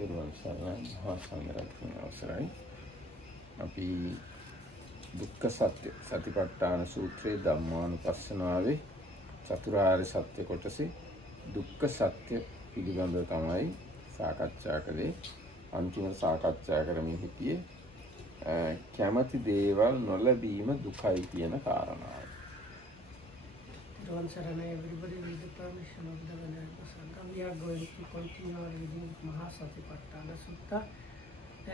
තෙරුවන් සරණයි මහා සංඝරත්නයේ අවසරයි. අපි දුක්ඛ සත්‍ය සතිපට්ඨාන සූත්‍රයේ ධම්මානුපස්සනාවේ චතුරාර්ය සත්‍ය කොටසේ දුක්ඛ සත්‍ය පිළිබඳව තමයි සාකච්ඡා කළේ. අන්තිම සාකච්ඡා කරමින් හිටියේ කැමැති දේවල් නොලැබීම දුකයි කියන කාරණාව. Everybody with the permission of the Venerable Sangha, we are going to continue our reading of Maha Satipatthana Sutta.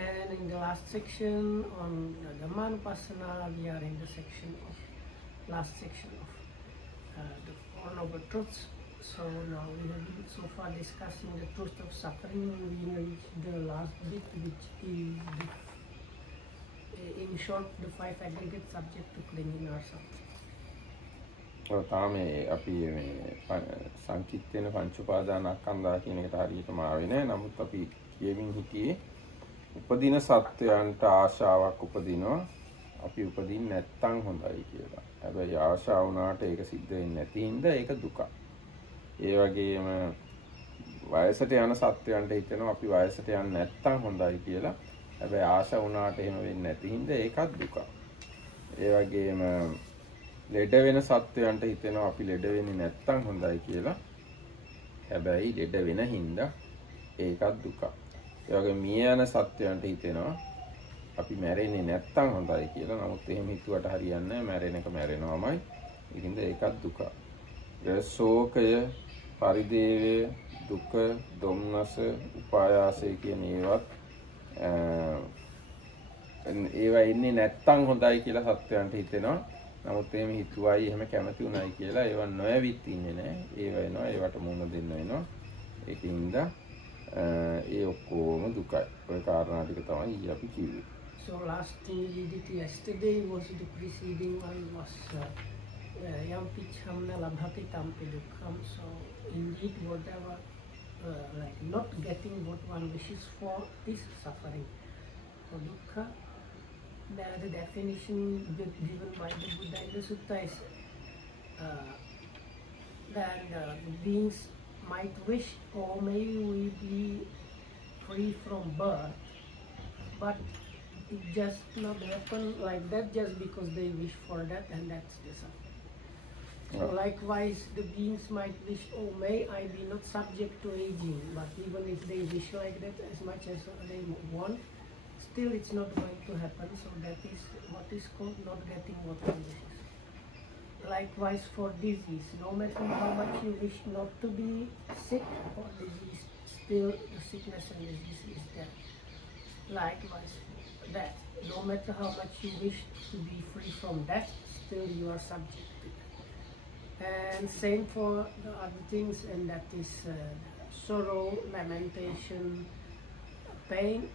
And in the last section on the Dhammanupassana, we are in the last section of the Four Noble Truths. So now we have been so far discussing the truth of suffering. We reached the last bit, which is in short the five aggregate subject to clinging ourselves. තාම අපි මේ සංකීර්ණ පංච උපාදානස්කන්ධා කියන එකට හරියටම ආවේ නැහැ. නමුත් අපි කියමින් හිටියේ උපදින සත්වයන්ට ආශාවක් උපදිනවා. අපි උපදින්නේ නැත්තම් හොඳයි කියලා. හැබැයි ආශාව වුණාට ඒක සිද්ධ වෙන්නේ නැති හින්දා ඒක දුක. ඒ වගේම වයසට යන සත්වයන්ට හිතෙනවා අපි වයසට යන්නේ නැත්තම් හොඳයි කියලා. හැබැයි ආශාව වුණාට එහෙම වෙන්නේ නැති හින්දා ඒකත් දුක. ඒ වගේම ලෙඩ වෙන සත්වයන්ට හිතෙනවා අපි ලෙඩ වෙන්නේ නැත්තම් හොඳයි කියලා. හැබැයි ලෙඩ වෙන හින්දා ඒකත් දුක. ඒ වගේ මිය යන සත්වයන්ට හිතෙනවා අපි මැරෙන්නේ නැත්තම් හොඳයි කියලා. නමුත් එහෙම හිතුවට හරියන්නේ නැහැ. මැරෙන එක මැරෙනවමයි. ඒකින්ද ඒකත් දුක. ඒ ශෝකය, පරිදේවය, දුක, දුම්නස, උපායාසය කියන ඒවා ඉන්නේ නැත්තම් හොඳයි කියලා සත්වයන්ට හිතෙනවා. නමුත් එහෙම හිතුවයි එහෙම කැමති උනායි කියලා ඒව නොයවිත් ඉන්නේ නැහැ. ඒව වෙනවා ඒවට මුහුණ දෙන්න වෙනවා. ඒකින්ද ඒ ඔක්කොම දුකයි. ඔය කාරණා ටික තමයි අපි කිව්වේ. So last thing we did yesterday was the preceding one was yam pichamna labhati tampi dukkam. So indeed whatever like not getting what one wishes for is suffering. For dukkha, the definition given by the Buddha in the Sutta is that beings might wish, or may we be free from birth, but it just not happen like that just because they wish for that, and that's the suffering. So likewise, the beings might wish, oh, may I be not subject to aging, but even if they wish like that as much as they want, still it's not going to happen. So that is what is called not getting what one wishes. Likewise for disease, no matter how much you wish not to be sick or disease, still the sickness and disease is there. Likewise that, no matter how much you wish to be free from that, still you are subject to it. And same for the other things, and that is sorrow, lamentation, pain,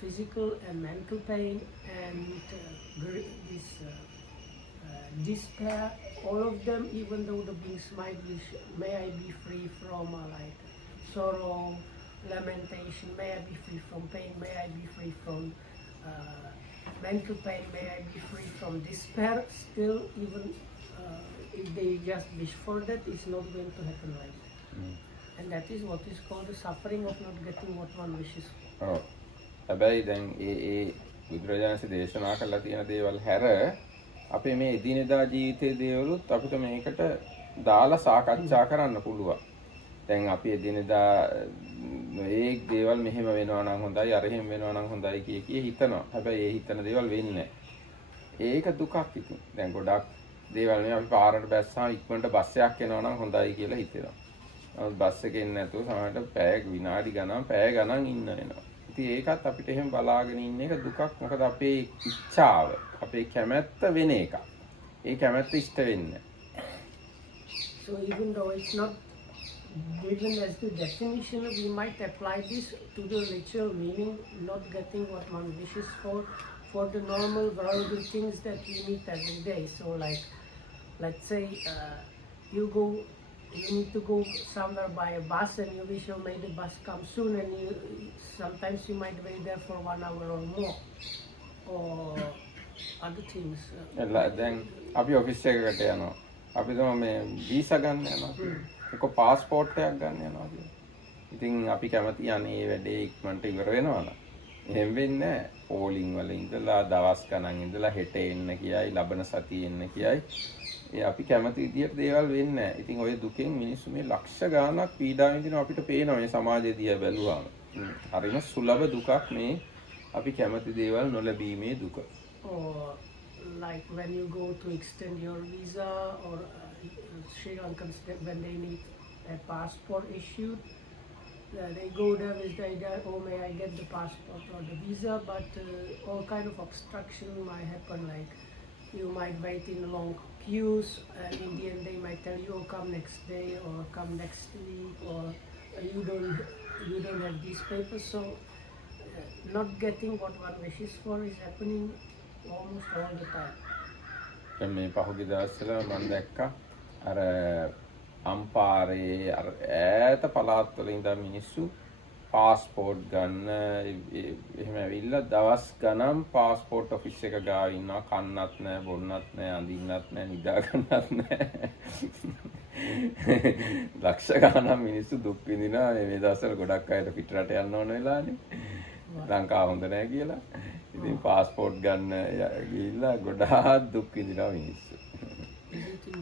physical and mental pain, and this despair, all of them, even though the beings might wish, may I be free from like sorrow, lamentation, may I be free from pain, may I be free from mental pain, may I be free from despair, still even if they just wish for that, it's not going to happen like that. And that is what is called the suffering of not getting what one wishes for. හැබැයි දැන් ඒ බුදුරජාණන්සේ දේශනා කළා තියෙන දේවල් හැර අපේ මේ එදිනෙදා ජීවිතයේ දේවලුත් අපිට මේකට දාලා සාකච්ඡා කරන්න පුළුවන්. දැන් අපි එදිනෙදා මේ දේවල් මෙහෙම වෙනවා නම් හොඳයි, අර එහෙම වෙනවා නම් හොඳයි කිය හිතනවා. හැබැයි ඒ හිතන දේවල් වෙන්නේ නැහැ. ඒක දුකක් ඉතින්. දැන් ගොඩක් දේවල් මේ අපි පාරට බැස්සාම ඉක්මනට බස් එකක් එනවා නම් හොඳයි කියලා හිතෙනවා. නමුත් බස් එකේ එන්නේ නැතුව සමහරවිට පැය විනාඩි ගණන් පැය ගණන් ඉන්න වෙනවා. ඒකත් අපිට එහෙම බලාගෙන ඉන්න එක දුකක්. මොකද අපේ ඉච්ඡාව, අපේ කැමැත්ත වෙන එක. ඒ කැමැත්ත ඉෂ්ට වෙන්නේ. So even though it's not given as the definition, we might apply this to the literal meaning, not getting what one wishes for the normal worldly things that we meet every day. So like, let's say you need to go somewhere by a bus and you wish, oh, may the bus come soon, and sometimes you might wait there for 1 hour or more, or other things. Then අපි office එකකට යනවා. අපි තමයි මේ visa ගන්න යනවා. ඒක passport එකක් ගන්න යනවා. ඉතින් අපි කැමති අනේ වැඩේ ඉක්මනට ඉවර වෙනවා නම්. එහෙම වෙන්නේ නැහැ. පෝලිං වල ඉඳලා දවස් ගණන් ඉඳලා හෙට එන්න කියයි, ලබන සතියේ එන්න කියයි. ඒ අපි කැමති විදියට දේවල් වෙන්නේ නැහැ. ඉතින් ওই දුකෙන් මිනිස්සු මේ ලක්ෂ ගාණක් පීඩා විඳිනවා අපිට පේනවා මේ සමාජය දිහා බැලුවාම. හරිම සුලභ දුකක් මේ අපි කැමති දේවල් නොලැබීමේ දුක. Or like when you go to extend your visa or Sri Lankans when they need a passport issued, they go there with the idea, oh, may I get the passport or the visa, but all kind of obstruction might happen, like you might wait in long queues, and in the end they might tell you, oh, come next day or come next week, or you don't have these papers, so not getting what one wishes for is happening almost all the time. මේ පහුගිය දවස්වල මම දැක්කා අර අම්පාරේ අර ඈත පළාත්වල ඉඳන් මිනිස්සු පාස්පෝර්ට් ගන්න එහෙම ඇවිල්ලා දවස් ගණන් පාස්පෝර්ට් ඔෆිස් එක ගාව ඉන්නවා කන්නත් නැහැ බොන්නත් නැහැ අඳින්නත් නැහැ නිදා ගන්නත් නැහැ ලක්ෂ ගණන් මිනිස්සු දුක් විඳිනවා මේ දවස්වල ගොඩක් අයට පිටරට යන්න ඕන වෙලානේ ලංකාව හොඳ නැහැ කියලා ඉතින් පාස්පෝර්ට් ගන්න ගිහිල්ලා ගොඩාක් දුක් විඳිනවා මිනිස්සු ඉතින්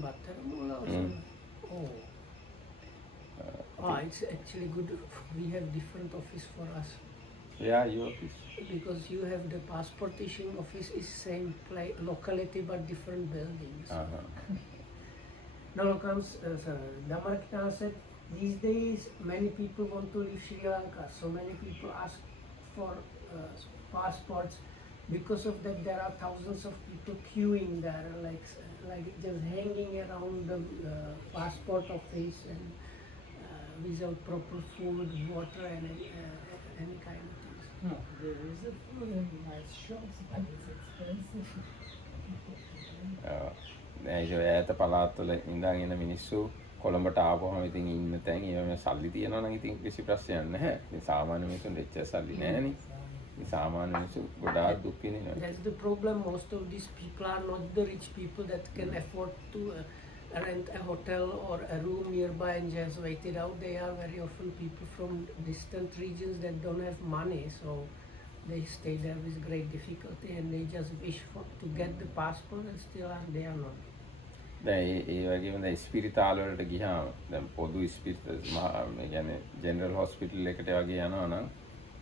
it's actually good. We have different office for us. Yeah, your office. Because you have the passport issuing office is same locality but different buildings. Now comes Damarkina said these days many people want to leave Sri Lanka. So many people ask for passports. Because of that, there are thousands of people queuing there, like just hanging around the passport office and without proper food, water, and any kind of things. No, there is a food and nice shops, but it's expensive. ඒක ඈත පළාත්වල ඉඳන් එන මිනිස්සු කොළඹට ආවම ඉතින් ඉන්න තැන් ඒවම සල්ලි තියනවා නම් ඉතින් කිසි ප්‍රශ්නයක් නැහැ. ඉතින් සාමාන්‍ය මිනිස්සුන්ට එච්චර සල්ලි නැහැනේ. ඉතින් සාමාන්‍ය මිනිස්සු ගොඩාක් දුක් විඳිනවා. That's the problem. Most of these people are not the rich people that can afford to rent a hotel or a room nearby and just wait it out. They are very often people from distant regions that don't have money, so they stay there with great difficulty and they just wish to get the passport and still they are not. දැන් ඒ වගේම දැන් ස්පිරිතාල වලට ගියාම දැන් පොදු ස්පිරිතාල මේ කියන්නේ general hospital එකට වගේ යනවා නම්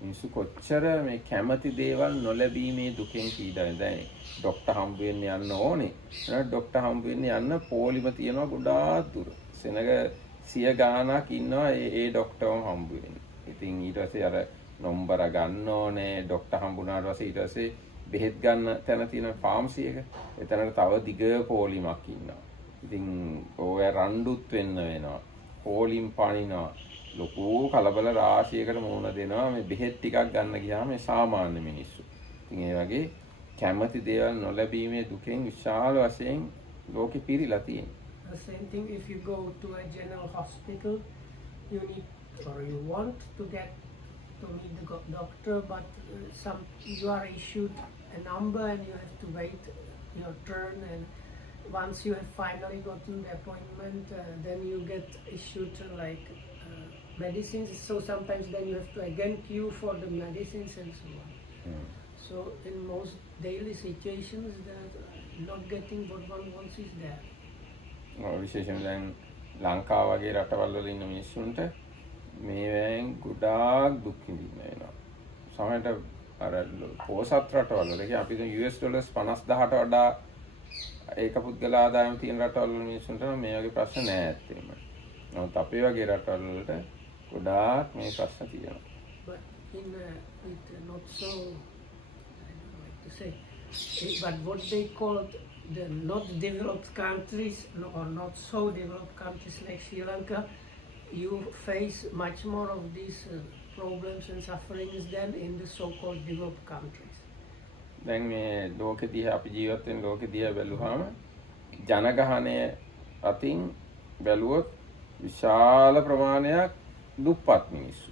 මිනිස්සු කොච්චර මේ කැමති දේවල් නොලැබීමේ දුකෙන් පීඩා දැන් ડોක්ටර් හම්බ වෙන්න යන්න ඕනේ නේද ડોක්ටර් හම්බ වෙන්න යන්න පොලිම තියනවා ගොඩාක් දුර සෙනග 100 ගාණක් ඉන්නවා ඒ ડોක්ටර්ව හම්බ වෙන්න. ඉතින් ඊට පස්සේ අර නම්බර ගන්න ඕනේ ડોක්ටර් හම්බුනාට පස්සේ ඊට පස්සේ බෙහෙත් ගන්න තැන තියෙන ෆාමසි එක එතනට තව දිග පොලිමක් ඉන්නවා. ඉතින් ඔය රණ්ඩුත් වෙන්න වෙනවා. පොලිම් පනිනවා. ලොකු කලබල රාශියකට මුහුණ දෙනවා මේ බෙහෙත් ටිකක් ගන්න ගියාම මේ සාමාන්‍ය මිනිස්සු. ඉතින් ඒ වගේ කැමති දේවල් නොලැබීමේ දුකෙන් විශාල වශයෙන් ලෝකෙ පිරීලා තියෙනවා. The same thing if you go to a general hospital, you need or you want to get to meet the doctor, but you are issued a number and you have to wait your turn, and once you have finally gotten the appointment, then you get issued medicines, so sometimes then you have to again queue for the medicines and so on. So in most daily situations, not getting what one wants is there. විශේෂයෙන් දැන් ලංකාව වගේ රටවල් වල ඉන්න මිනිස්සුන්ට මේවෙන් ගොඩාක් දුක් විඳින්න වෙනවා. සමහරට අර පොසත් රටවල් වල අපි දැන් US ඩොලර්ස් 50000ට වඩා ඒක පුද්ගල ආදායම් තියෙන රටවල් වල මිනිස්සුන්ට මේ වගේ ප්‍රශ්න නැහැ ඇත්තෙම. නමුත් අපේ වගේ රටවල් වලට ගොඩාක් මේ ප්‍රශ්න තියෙනවා. But in not so, I don't like to say, but what they call the not developed countries or not so developed countries like Sri Lanka, you face much more of these problems and sufferings than in the so-called developed countries. දැන් මේ ලෝකෙ දිහා අපි ජීවත් වෙන ලෝකෙ දිහා බැලුවාම ජනගහනය අතින් බැලුවොත් විශාල ප්‍රමාණයක් දුප්පත් මිනිස්සු.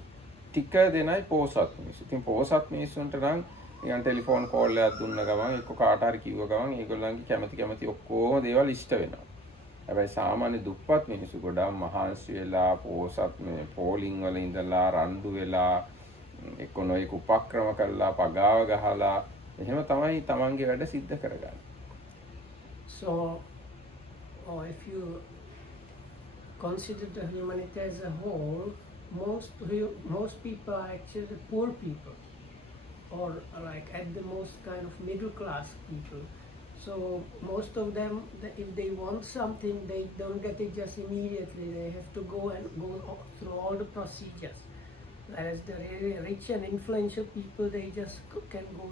ටික දෙනයි පොසත් මිනිස්සු. ඉතින් පොසත් මිනිස්සුන්ට නම් නිකන් ටෙලිෆෝන් කෝල් එකක් දුන්න ගමන් එක්ක කාට හරි කිව්ව ගමන් ඒගොල්ලන්ගේ කැමති ඔක්කොම දේවල් ඉෂ්ට වෙනවා. හැබැයි සාමාන්‍ය දුප්පත් මිනිස්සු ගොඩක් මහන්සි වෙලා පෝසත් මේ පෝලිං වල ඉඳලා රණ්ඩු වෙලා එක්ක නොයෙක් උපක්‍රම කරලා පගාව ගහලා එහෙම තමයි තමන්ගේ වැඩ සිද්ධ කරගන්නේ. So, if you consider the humanity as a whole, most people are actually poor people, or like at the most kind of middle class people. So most of them, if they want something, they don't get it just immediately. They have to go through all the procedures. Whereas the really rich and influential people, they just can go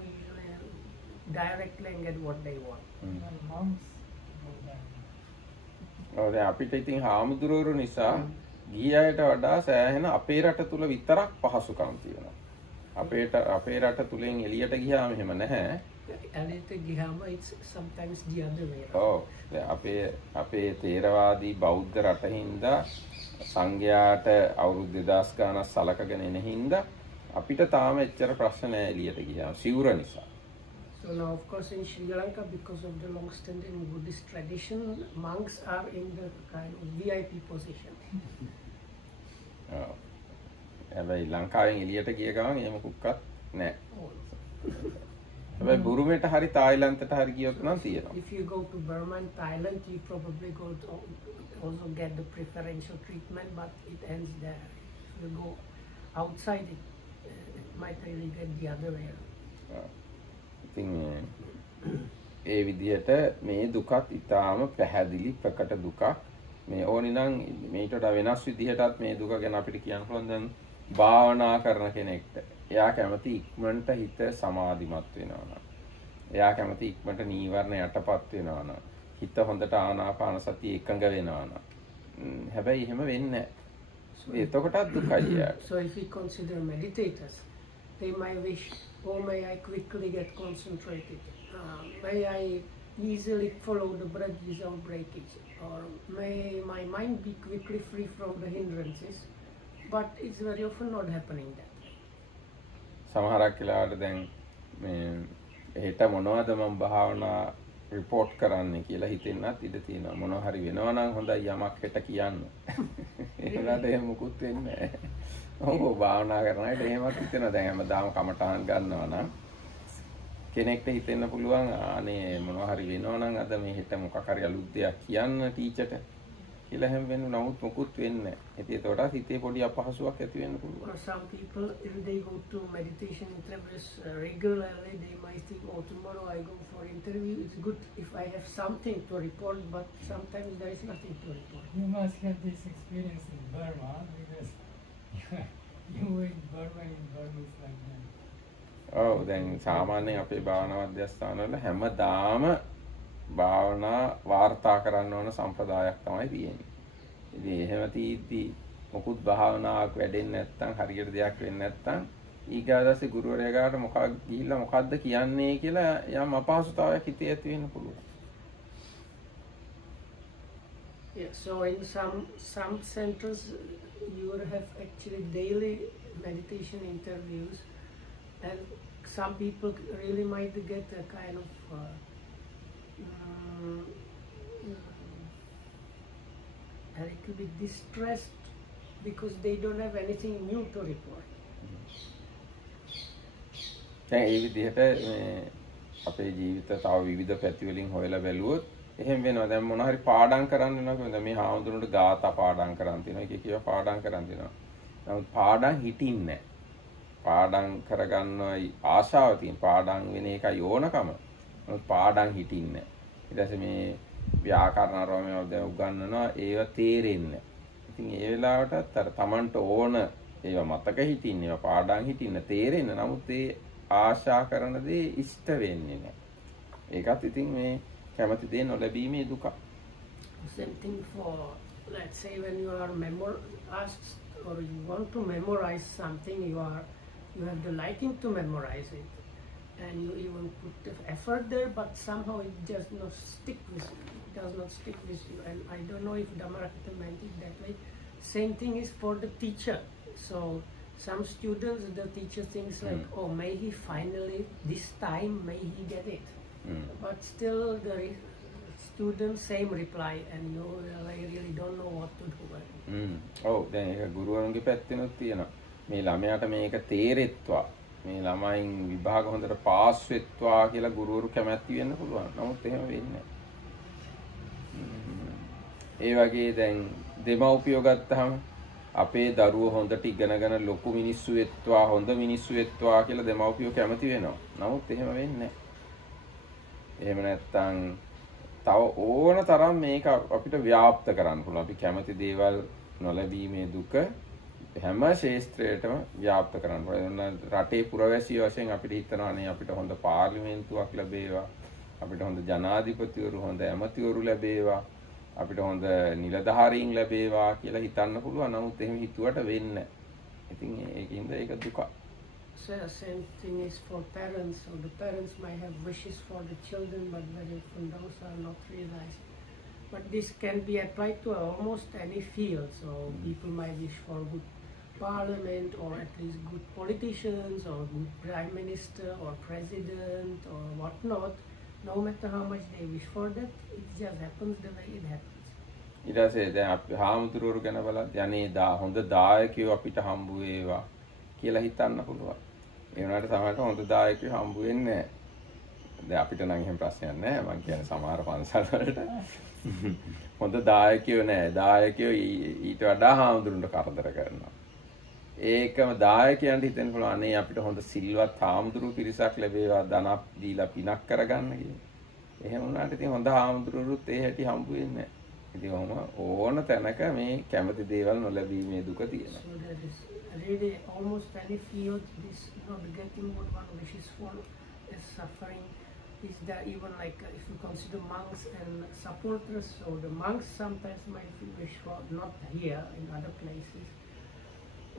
directly and get what they want. Monks go there. දැන් අපිට ඉතින් හාමුදුරුවෝ නිසා ගිහි අයට වඩා සෑහෙන අපේ රට තුල විතරක් පහසුකම් තියෙනවා. අපේ රට තුලින් එළියට ගියාම එහෙම නැහැ. It's sometimes the other way. අපේ තේරවාදී බෞද්ධ රටින්දා සංඝයාට අවුරුදු 2000 ගානක් සලකගෙන එන හින්දා අපිට තාම එච්චර ප්‍රශ්න නැහැ එළියට ගියාම සිවුර නිසා. So now, of course, in Sri Lanka, because of the long-standing Buddhist tradition, monks are in the kind of VIP position. හැබැයි ලංකාවෙන් එළියට ගිය ගමන් එහෙම කුක්කක් නැහැ. හැබැයි බුරුමෙට හරි තායිලන්තයට හරි ගියොත් නම් තියෙනවා. If you go to Burma and Thailand, you probably go to also get the preferential treatment, but it ends there. If you go outside, it might really get the other way around. ඉතින් ඒ විදිහට මේ දුකත් ඊටාම පැහැදිලි ප්‍රකට දුකක්. මේ ඕනි නම් මේකට වෙනස් විදිහටත් මේ දුක ගැන අපිට කියන්න පුළුවන්. දැන් භාවනා කරන කෙනෙක්ට එයා කැමති ඉක්මනට හිත සමාධිමත් වෙනවා නම්, එයා කැමති ඉක්මනට නීවරණ යටපත් වෙනවා නම්, හිත හොඳට ආනාපාන සතිය එකඟ වෙනවා නම්, හැබැයි එහෙම වෙන්නේ නැහැ. එතකොටත් දුකයි. So if we consider meditators, they might wish, oh, may I quickly get concentrated, may I easily follow the breath without breakage, or may my mind be quickly free from the hindrances, but it's very often not happening that way. සමහරක් වෙලාවට දැන් මේ හෙට මොනවද මම භාවනා report කරන්න කියලා හිතෙන්නත් ඉඩ තියෙනවා. මොනවා හරි වෙනවා නම් හොඳයි යමක් හෙට කියන්න. ඒකට එහෙම මුකුත් වෙන්නේ නැහැ. ඔව් භාවනා කරන අයට එහෙමත් හිතෙනවා. දැන් හැමදාම කමටහන් ගන්නවා නම් කෙනෙක්ට හිතෙන්න පුළුවන් අනේ මොනවා හරි වෙනවා නම් අද මේ හෙට මොකක් හරි අලුත් දෙයක් කියන්න ටීචර්ට කියලා හැම වෙන නමුත් මොකුත් වෙන්නේ නැහැ. ඒකට හිතේ පොඩි අපහසුාවක් ඇති වෙන්න පුළුවන්. Or some people, if they go to meditation interviews regularly, they might think, oh, tomorrow I go for interview. It's good if I have something to report, but sometimes there is nothing to report. You must have this experience in Burma because you were in Burma is like that. ඔව් දැන් සාමාන්‍යයෙන් අපේ භාවනා මධ්‍යස්ථානවල හැමදාම භාවනා වාර්තා කරන්න ඕන සම්ප්‍රදායක් තමයි තියෙන්නේ. ඉතින් එහෙම තීද්දි මොකුත් භාවනාවක් වැඩෙන්නේ නැත්නම් හරියට දෙයක් වෙන්නේ නැත්නම් ඊගාදසේ ගුරුවරයා ගාවට මොකක් ගිහිල්ලා මොකද්ද කියන්නේ කියලා යම් අපහසුතාවයක් හිතේ ඇති වෙන්න පුළුවන්. Yeah, so in some centers you will have actually daily meditation interviews, and some people really might get a kind of a little bit distressed because they don't have anything new to report. දැන් ඒ විදිහට අපේ ජීවිත තව විවිධ පැති වලින් හොයලා බැලුවොත් එහෙම වෙනවා. දැන් මොන හරි පාඩම් කරන්න වෙනවා. දැන් මේ හාමුදුරන්ට ගාථා පාඩම් කරන් තියෙනවා. එක එක පාඩම් කරන් තියෙනවා. නමුත් පාඩම් හිටින්නේ නැහැ. පාඩම් කරගන්නයි ආශාව තියෙන. පාඩම් වෙන එකයි ඕනකම. නමුත් පාඩම් හිටින්නේ නැහැ. ඊට පස්සේ මේ ව්‍යාකරණ රෝමයේ දැන් උගන්වනවා ඒව තේරෙන්නේ. ඉතින් ඒ වෙලාවටත් අර Tamanට ඕන ඒව මතක හිටින්න ඒව පාඩම් හිටින්න තේරෙන්න. නමුත් ඒ ආශා කරන දේ ඉෂ්ට වෙන්නේ නැහැ. ඒකත් ඉතින් මේ කැමති දේ නොලැබීමේ දුක. Same thing for, let's say, when you are asked or you want to memorize something, you have the liking to memorize it, and you even put the effort there, but somehow it just not stick with you. It does not stick with you, and I don't know if Dhammarakita meant it that way. Same thing is for the teacher. So some students, the teacher thinks like, oh, may he finally, this time, may he get it. But still the students same reply, and you really don't know what to do. ඔව් දැන් ඒක ගුරුවරුන්ගේ පැත්තෙනුත් තියෙනවා. මේ ළමයාට මේක තේරෙත්වා මේ ළමයින් විභාග හොඳට පාස් වෙත්වා කියලා ගුරුවරු කැමැති වෙන්න පුළුවන්. නමුත් එහෙම වෙන්නේ නැහැ. ඒ වගේ දැන් දෙමව්පියෝ ගත්තාම අපේ දරුවෝ හොඳට ඉගෙනගෙන ලොකු මිනිස්සු වෙත්වා හොඳ මිනිස්සු වෙත්වා කියලා දෙමව්පියෝ කැමති වෙනවා. නමුත් එහෙම වෙන්නේ නැහැ. එහෙම නැත්තම් තව ඕන තරම් මේක අපිට ව්‍යාප්ත කරන්න පුළුවන්. අපි කැමති දේවල් නොලැබීමේ දුක හැම ශාස්ත්‍රයකටම ව්‍යාප්ත කරන්න පුළුවන්. රටේ පුරවැසියෝ වශයෙන් අපිට හිතනවා නේ අපිට හොඳ පාර්ලිමේන්තුවක් ලැබේවා. අපිට හොඳ ජනාධිපතිවරු හොඳ ඇමතිවරු ලැබේවා. අපිට හොඳ නිලධාරීන් ලැබේවා කියලා හිතන්න පුළුවන්. නමුත් එහෙම හිතුවට වෙන්නේ නැහැ. ඉතින් ඒකින්ද ඒක දුක. So same thing is for parents. So the parents might have wishes for the children, but very often those are not realized. But this can be applied to almost any field. So people might wish for good parliament, or at least good politicians, or good prime minister, or president, or whatnot. No matter how much they wish for that, it just happens the way it happens. ඊට පස්සේ දැන් අපි හාමුදුරුවෝ ගැන බලද්දී අනේ හොඳ දායකයෝ අපිට හම්බ වේවා කියලා හිතන්න පුළුවන්. ඒ වුණාට සමහරට හොඳ දායකයෝ හම්බ වෙන්නේ නැහැ. දැන් අපිට නම් එහෙම ප්‍රශ්නයක් නැහැ. මම කියන්නේ සමහර පන්සල් වලට හොඳ දායකයෝ නැහැ. දායකයෝ ඊට වඩා හාමුදුරුවන්ට කරදර කරනවා. ඒකම දායකයන්ට හිතෙන්න පුළුවන් අනේ අපිට හොඳ සිල්වත් හාමුදුරුවෝ පිරිසක් ලැබේවා ධනක් දීලා පිනක් කරගන්න කියලා. එහෙම වුණාට ඉතින් හොඳ හාමුදුරුවෝත් ඒ හැටි හම්බ වෙන්නේ නැහැ. ඉතින් ඕන තැනක මේ කැමති දේවල් නොලැබීමේ දුක තියෙනවා. So that is really almost any field is not getting what one wishes for is suffering. Is that even like if you consider monks and supporters, so the monks sometimes might wish for not here in other places.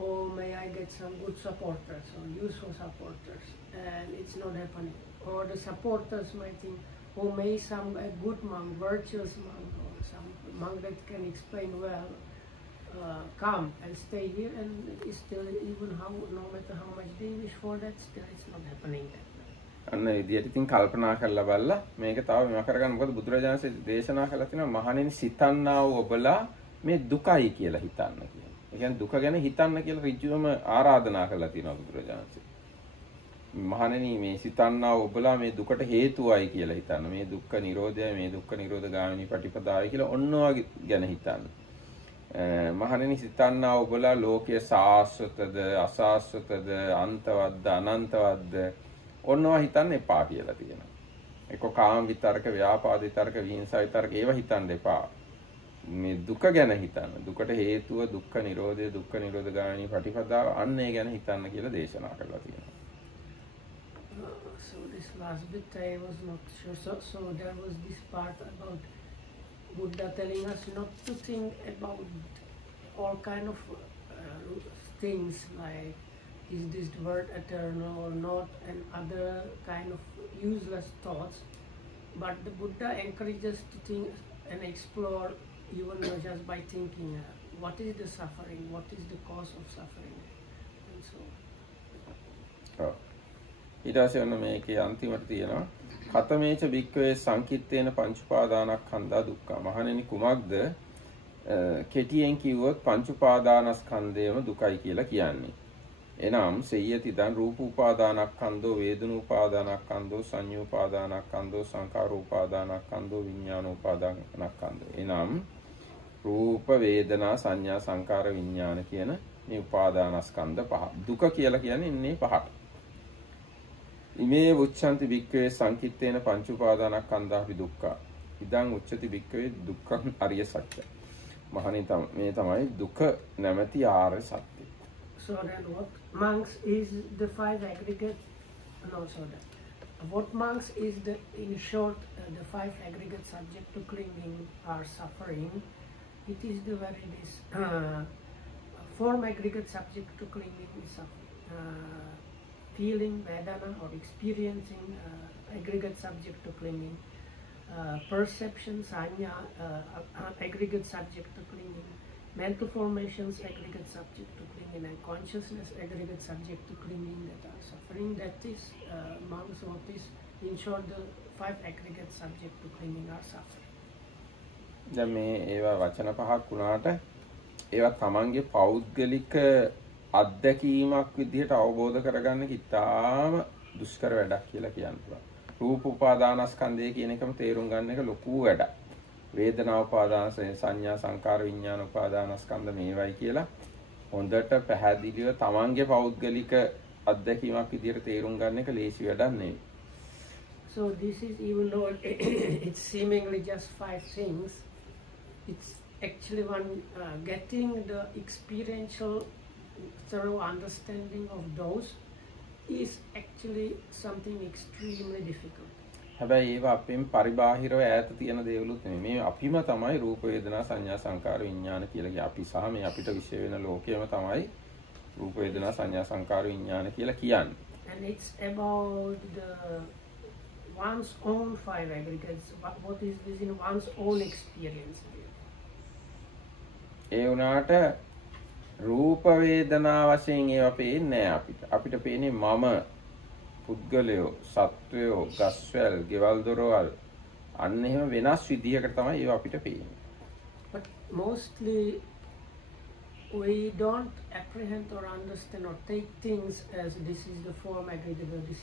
Oh, may I get some good supporters or useful supporters, and it's not happening. Or the supporters might think, oh, may some a good monk, virtuous monk, or some monk that can explain well, come and stay here, and it's still even how no matter how much they wish for that, still it's not happening that way. අන්න විදියට ඉතින් කල්පනා කරලා බලලා මේක තව මෙම කරගන්න. මොකද බුදුරජාණන් වහන්සේ දේශනා කළා තියෙනවා මහණෙනි සිතන්නා වූ ඔබලා මේ දුකයි කියලා හිතන්න කියලා. ඒ කියන්නේ දුක ගැන හිතන්න කියලා ඍජුවම ආරාධනා කළා තියෙනවා බුදුරජාණන් වහන්සේ. මහණෙනි මේ සිතන්නා වූ ඔබලා මේ දුකට හේතුවයි කියලා හිතන්න. මේ දුක්ඛ නිරෝධයයි මේ දුක්ඛ නිරෝධ ගාමිනී පටිපදාවයි කියලා ඔන්න ඔය ගැන හිතන්න. මහණෙනි සිතන්නා වූ ඔබලා ලෝකයේ සාස්වතද අසාස්වතද අන්තවත්ද අනන්තවත්ද ඔන්නවා හිතන්න එපා කියලා තියෙනවා. ඒක කාම විතරක, ව්‍යාපාද විතරක, විහිංසා විතරක ඒව හිතන්න එපා. මේ දුක ගැන හිතන්න. දුකට හේතුව දුක්ඛ නිරෝධය, දුක්ඛ නිරෝධ ගාමිනී පටිපදාව අන්න ඒ ගැන හිතන්න කියලා දේශනා කරලා තියෙනවා. So this last bit I was not sure. So there was this part about Buddha telling us not to think about all kind of things like is this word eternal or not, and other kind of useless thoughts. But the Buddha encourages to think and explore even just by thinking what is the suffering, what is the cause of suffering, and so on. ඊට පස්සේ ඔන්න මේකේ අන්තිමට තියෙනවා කතමේච භික්ඛවේ සංකිට්ඨේන පංච උපාදානස්කන්ධා දුක්ඛ. මහණෙනි කුමක්ද කෙටියෙන් කිව්වොත් පංච උපාදානස්කන්ධයම දුකයි කියලා කියන්නේ. එනම් සෙය්‍යති දන් රූප උපාදානස්කන්ධෝ, වේදන උපාදානස්කන්ධෝ, සංඤ්ඤා උපාදානස්කන්ධෝ, සංඛාර උපාදානස්කන්ධෝ, විඥාන උපාදානස්කන්ධෝ. එනම් රූප, වේදනා, සංඥා, සංඛාර, විඥාන කියන මේ උපාදානස්කන්ධ පහ. දුක කියලා කියන්නේ ඉන්නේ පහට. ඉමේ උච්ඡන්ති භික්ඛවේ සංකිට්ඨේන පංච උපාදානස්කන්ධාපි දුක්ඛ. ඉදං උච්චති භික්ඛවේ දුක්ඛං අරිය සත්‍ය. මහණෙනි මේ තමයි දුක නැමැති ආර්ය සත්‍ය. So then what monks is the five aggregate, what monks is the, in short, the five aggregate subject to clinging or suffering. It is the very this form aggregate subject to clinging is suffering. Feeling, vedana, or experiencing, aggregate subject to clinging. Perception, sanya, aggregate subject to clinging. Mental formations, aggregate subject to clinging, and consciousness, aggregate subject to clinging, that are suffering. That is monks, what is in short the five aggregate subject to clinging are suffering. දැන් මේ ඒවා වචන පහක් වුණාට ඒවා තමන්ගේ පෞද්ගලික අත්දැකීමක් විදිහට අවබෝධ කරගන්න කිතාම දුෂ්කර වැඩක් කියලා කියන්න පුළුවන්. රූප උපාදානස්කන්ධය කියන එකම තේරුම් ගන්න එක ලොකු වැඩක්. වේදනා උපාදාන සංඥා සංකාර විඥාන උපාදානස්කන්ධ මේවයි කියලා හොඳට පැහැදිලිව තමන්ගේ පෞද්ගලික අත්දැකීමක් විදිහට තේරුම් ගන්න එක ලේසි වැඩක් නෙවෙයි. So this is, even though it's seemingly just 5 things, it's actually one getting the experiential thorough understanding of those is actually something extremely difficult. හැබැයි ඒවා අපෙන් පරිබාහිරව ඈත තියෙන දේවලුත් නෙමෙයි. මේ අපිම තමයි රූප වේදනා සංඥා සංකාර විඥාන කියලා කියන්නේ. අපි සහ මේ අපිට විශේෂ වෙන ලෝකයම තමයි රූප වේදනා සංඥා සංකාර විඥාන කියලා කියන්නේ. And it's about the one's own 5 aggregates. What is this in one's own experience? ඒ වුණාට රූප වේදනා වශයෙන් ඒවා පේන්නේ නැහැ අපිට. අපිට පේන්නේ මම, පුද්ගලයෝ, සත්වයෝ, ගස්වැල්, ගෙවල් දොරවල් අන්න එහෙම වෙනස් විදිහකට තමයි ඒවා අපිට පේන්නේ. But mostly we don't apprehend or understand or take things as this is the form aggregate, or this